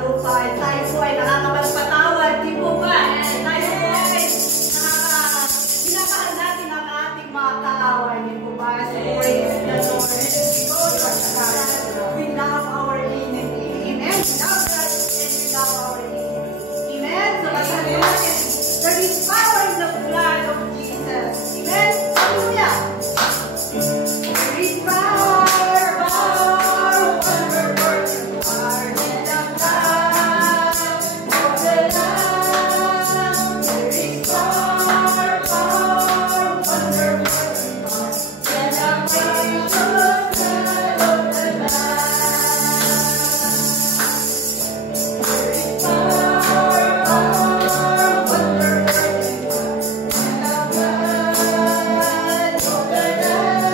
lupa. Tayo po ay nakakapagpatawad, di po ba? Tayo po ay pinapahal natin ang ating mga kaaway, di po ba? So praise the Lord. We love our enemy. Amen? We love God and we love our enemy. Amen? So masabi natin, there is power in the blood of Jesus. Amen? Hallelujah! There is power, power, wonder working power in the blood of the Lamb. There is power, power, wonder working power in the precious blood of the Lamb. There is power, power, wonder working power in the blood of the Lamb.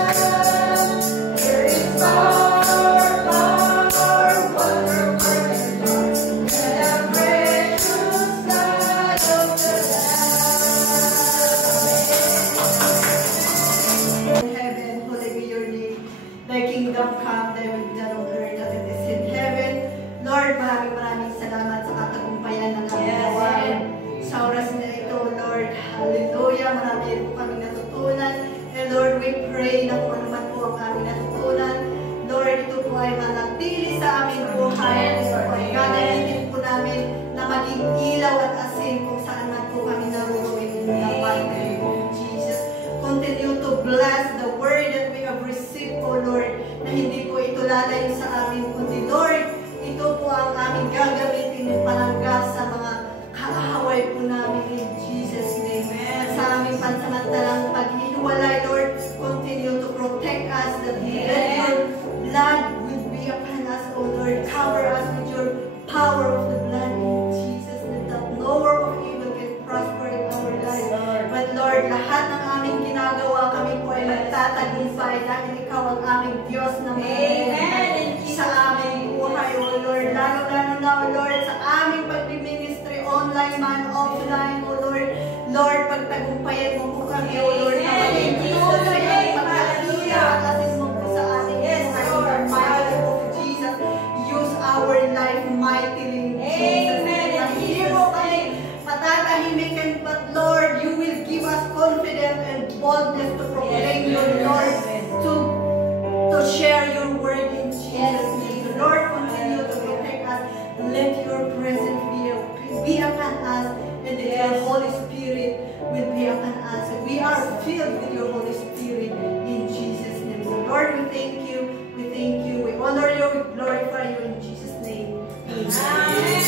There is power, power, wonder working power in the precious blood of the Lamb. In heaven, holy be your name. Thy kingdom come, thy will be done on earth as it is in heaven. Lord, maraming salamat sa katagumpayan ng aming gawain. Sa oras na ito, Lord, hallelujah, marami po kami natutunan. And Lord, we pray na kung ano man po ang aming natutunan, Lord, ito po ay manatili sa aming buhay. Ito po ay gagamitin po namin na maging ilaw at asin kung saan man po kami naroon in the mighty name of Jesus. Continue to bless the word that we have received, O Lord, na hindi po ito lalayo sa amin, kundi Lord, ito po ang aming gagamitin ng palangga sa mga kaaway po namin in Jesus' name. Sa aming pansamantalang paghihiwalay, Lord, continue to protect us, that let your blood will be upon us, O Lord. Cover us with your power of the blood in Jesus, that no work of evil can prosper in our lives. But Lord, lahat ng aming ginagawa, kami po ay nagtatagumpay dahil ikaw ang aming Diyos na may sa aming buhay, O Lord. Lalo-lalo na, O Lord, sa aming pag-ministry online man, offline, O Lord. Lord, pagtagumpayan mo po kami, O Lord, na maging Diyos sa iyong pagkakita at asin mo po sa ating buhay. Lord, mighty of Jesus, use our life mightily in Jesus' name. Na hindi mo kami patatahimikin, but Lord, you will give us confidence and boldness to proclaim your Lord, to share your word in Jesus' name. So Lord, continue to protect us. Let your presence be upon us, and that your Holy Spirit will be upon us. We are filled with your Holy Spirit in Jesus' name. So Lord, we thank you, we honor you, we glorify you in Jesus' name. Amen.